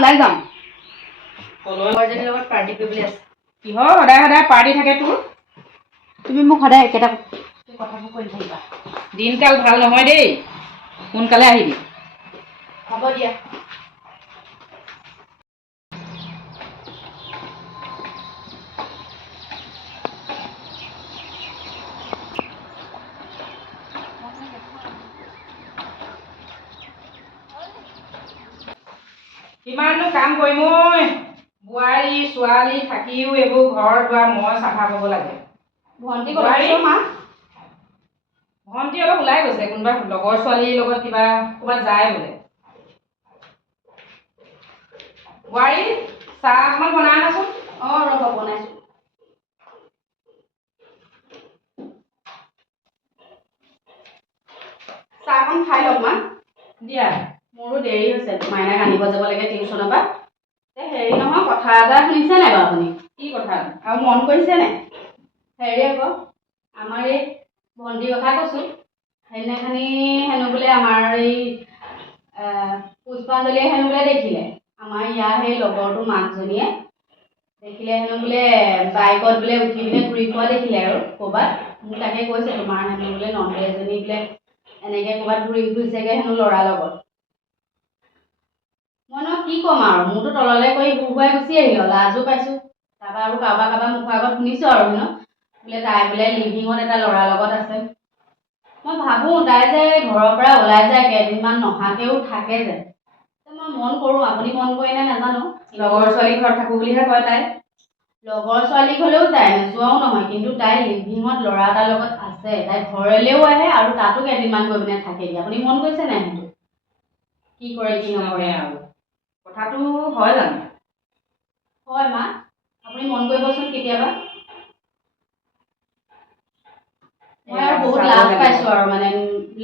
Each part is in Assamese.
ওলাই যাম লগৰজনীৰ লগত পাৰ্টি কৰিবলৈ আছে। কিহৰ সদায় সদায় পাৰ্টি থাকে তোৰ? তুমি মোক সদায় একেটা কথাবোৰ কৈ থাকিবা। দিনকাল ভাল নহয় দেই, সোনকালে আহিবি। হ'ব দিয়া। কিমাননো কাম কৰিম ঐ, বোৱাৰী ছোৱালী থাকিও এইবোৰ ঘৰ দুৱাৰ মই চাফা কৰিব লাগে। ভণ্টি ক'ত আছে মা? ভণ্টি অলপ ওলাই গৈছে, কোনোবা লগৰ ছোৱালীৰ লগত কিবা ক'ৰবাত যায় বোলে। বোৱাৰী চাহ অকণমান বনাই আনাচোন। ৰ'ব বনাইছোঁ। চাহকণ খাই লওক মা। দিয়া। মোৰো দেৰি হৈছে, মাইনাক আনিব যাব লাগে টিউচনৰ পৰা। হেৰি নহয়, কথা এটা শুনিছে নাই বাৰু আপুনি? কি কথা? আৰু মন কৰিছে নাই? হেৰি আকৌ, আমাৰ এই ভণ্টিৰ কথা কৈছোঁ। সেইদিনাখনি হেনো বোলে আমাৰ এই পুষ্পাঞ্জলিয়ে হেনো বোলে দেখিলে। আমাৰ ইয়াৰ সেই লগৰটো মাকজনীয়ে দেখিলে হেনো বোলে বাইকত বোলে উঠি পিনে ঘূৰি ফুৰা দেখিলে আৰু ক'ৰবাত। মোক তাকে কৈছে, তোমাৰ হেনো বোলে নন্দ এজনী বোলে এনেকৈ ক'ৰবাত ঘূৰি ফুৰিছেগৈ হেনো ল'ৰাৰ লগত। মইনো কি ক'ম আৰু, মোৰতো তললৈ কৰি হুহুৱাই গুচি আহিলোঁ, লাজো পাইছোঁ। তাৰপৰা আৰু কাৰোবাৰ মুখৰ আগত শুনিছোঁ আৰু হেনো বোলে তাই বোলে লিভিঙত এটা ল'ৰাৰ লগত আছে। মই ভাবোঁ তাই যে ঘৰৰ পৰা ওলাই যায়, কেইদিনমান নহাকৈও থাকে যে। মই মন কৰোঁ, আপুনি মন কৰেনে নাজানো। লগৰ ছোৱালী ঘৰত থাকোঁ বুলিহে কয় তাই। লগৰ ছোৱালী ঘৰলৈও যায়, নোযোৱাও নহয়, কিন্তু তাই লিভিঙত ল'ৰা এটাৰ লগত আছে। তাই ঘৰলৈও আহে আৰু তাতো কেইদিনমান গৈ পিনে থাকেগৈ। আপুনি মন কৰিছে নাই সেইটো? কি কৰে কি নকৰে আৰু কথাটো হয় জানো? হয় মা, আপুনি মন কৰিবচোন কেতিয়াবা। মই আৰু বহুত লাজ পাইছোঁ আৰু মানে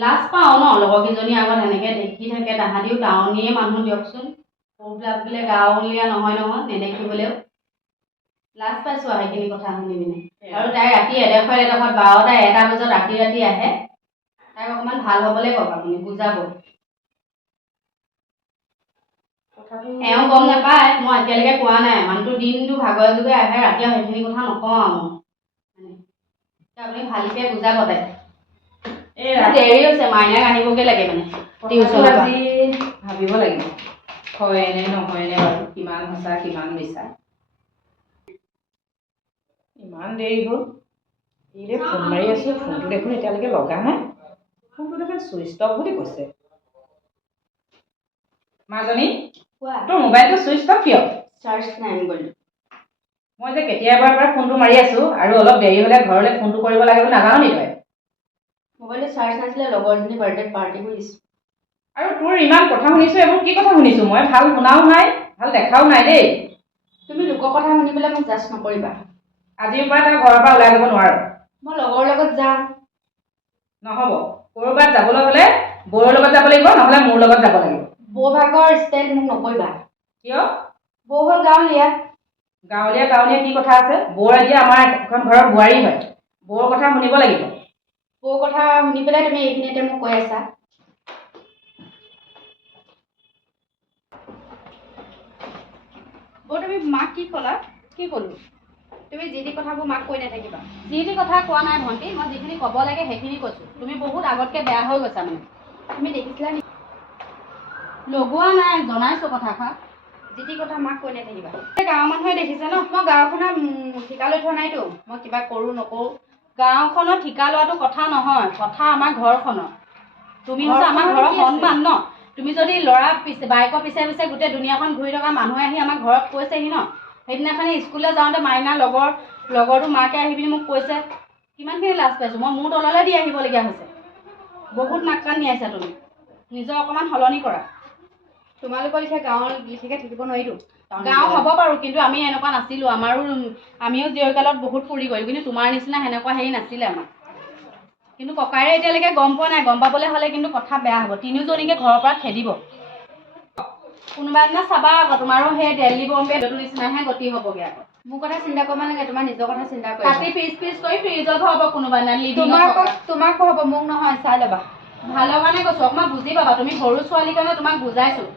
লাজ পাওঁ ন, লগৰকেইজনীৰ আগত এনেকৈ দেখি থাকে। তাহাঁতিও টাউনীয়ে মানুহ দিয়কচোন, সৰুবিলাক বোলে গাঁৱলীয়া নহয় নেদেখিবলৈও। লাজ পাইছোঁ আৰু সেইখিনি কথা শুনি পিনে। আৰু তাই ৰাতি এডোখৰ 12টা 1টা বজাত ৰাতি আহে। তাইক অকণমান ভাল হ'বলৈ কওক, আপুনি বুজাব। এওঁ গম নাপায়, মই এতিয়ালৈকে কোৱা নাই। মানুহটো দিনটো ভাগৰে যুগে আহে, ৰাতি সেইখিনি কথা নকওঁ আৰু মই। আপুনি ভালকৈ বুজাব তাইক। দেৰি হৈছে, মাইনাক আনিবগৈ লাগে মানে টিউচনৰ পৰা। আজি ভাবিব লাগিব, হয়নে নহয়নে বাৰু, কিমান সঁচা কিমান মিছা। ইমান দেৰি হ'ল, ইৰে ফোন মাৰি আছোঁ, ফোনটো দেখোন এতিয়ালৈকে লগা নাই। ফোনটো দেখোন চুইচ অফ বুলি কৈছে। মাজনী, তোৰ মোবাইলটো চুইচ অফ কিয়? চাৰ্জ নাই মোবাইলটো। মই যে কেতিয়াবাৰ পৰা ফোনটো মাৰি আছোঁ, আৰু অলপ দেৰি হ'লে ঘৰলৈ ফোনটো কৰিব লাগে বুলি নাজানো নি তই? মোবাইলটো চাৰ্জ নাছিলে, লগৰজনী বাৰ্থডেত পাৰ্টি কৰি দিছোঁ। আৰু তোৰ ইমান কথা শুনিছোঁ, এইবোৰ কি কথা শুনিছোঁ? মই ভাল শুনাও নাই, ভাল দেখাও নাই দেই। তুমি লোকৰ কথা শুনি পেলাই মোক জাজ নকৰিবা। আজিৰ পৰা তই ঘৰৰ পৰা ওলাই যাব নোৱাৰ। মই লগৰ লগত যাম। নহ'ব, ক'ৰবাত যাবলৈ হ'লে বৌৰ লগত যাব লাগিব, নহ'লে মোৰ লগত যাব লাগিব। বৌ ভাগৰ ষ্টাইল মোক নকৰিবা। কিয়? বৌ হ'ল গাঁৱলীয়া। গাঁৱলীয়া টাউনীয়া কি কথা আছে? বৌৰ এতিয়া আমাৰ এখন ঘৰৰ বোৱাৰী হয়, বৌৰ কথা শুনিব লাগিব। বৌৰ কথা শুনি পেলাই তুমি এইখিনিতে মোক কৈ আছা। বৌ তুমি মাক কি ক'লা? কি ক'লোঁ? তুমি যি টি কথাবোৰ মাক কৈ নাথাকিবা। যি টি কথা কোৱা নাই ভণ্টি, মই যিখিনি ক'ব লাগে সেইখিনি কৈছোঁ। তুমি বহুত আগতকৈ বেয়া হৈ গৈছা মানে। তুমি দেখিছিলা নেকি? লগোৱা নাই, জনাইছোঁ কথাষাৰ। যি টি কথা মাক কৈ নাথাকিবা। গাঁৱৰ মানুহে দেখিছে ন, মই গাঁওখনৰ ঠিকা লৈ থোৱা নাইতো, মই কিবা কৰোঁ নকৰোঁ। গাঁওখনৰ ঠিকা লোৱাটো কথা নহয়, কথা আমাৰ ঘৰখনৰ। তুমি হৈছে আমাৰ ঘৰৰ সন্মান ন। তুমি যদি ল'ৰা বাইকৰ পিছে পিছে গোটেই দুনিয়াখন ঘূৰি থকা মানুহে আহি আমাৰ ঘৰত কৈছেহি ন। সেইদিনাখনি স্কুললৈ যাওঁতে মাইনাৰ লগৰটো মাকে আহি পিনি মোক কৈছে, কিমানখিনি লাজ পাইছোঁ। মই মোৰ তললৈ দি আহিবলগীয়া হৈছে। বহুত নাক কান নিয়াইছা তুমি, নিজৰ অকণমান সলনি কৰা। তোমালোকৰ লিখীয়া গাঁৱৰ লিখিয়াকৈ থাকিব নোৱাৰিতো। গাঁও হ'ব বাৰু, কিন্তু আমি এনেকুৱা নাছিলোঁ। আমিও জীয়ৰীকালত বহুত ফুৰি কৰিলোঁ, কিন্তু তোমাৰ নিচিনা সেনেকুৱা হেৰি নাছিলে আমাৰ। কিন্তু ককাইৰে এতিয়ালৈকে গম পোৱা নাই, গম পাবলৈ হ'লে কিন্তু কথা বেয়া হ'ব। তিনিওজনীকে ঘৰৰ পৰা খেদিব। কোনোবা দিনা চাবা আকৌ, তোমাৰো সেই দিল্লী বম্বে নিচিনাহে গতি হ'বগৈ আকৌ। মোৰ কথা চিন্তা কৰিব নালাগে, তোমাৰ নিজৰ কথা চিন্তা কৰিবা। কাটি পিচ কৰি ফ্ৰিজত হ'ব কোনোবা দিনা। তোমাক হ'ব, মোক নহয়, চাই ল'বা। ভালৰ কাৰণে কৈছোঁ, অকণমান বুজি পাবা। তুমি সৰু ছোৱালীৰ কাৰণে তোমাক বুজাইছোঁ।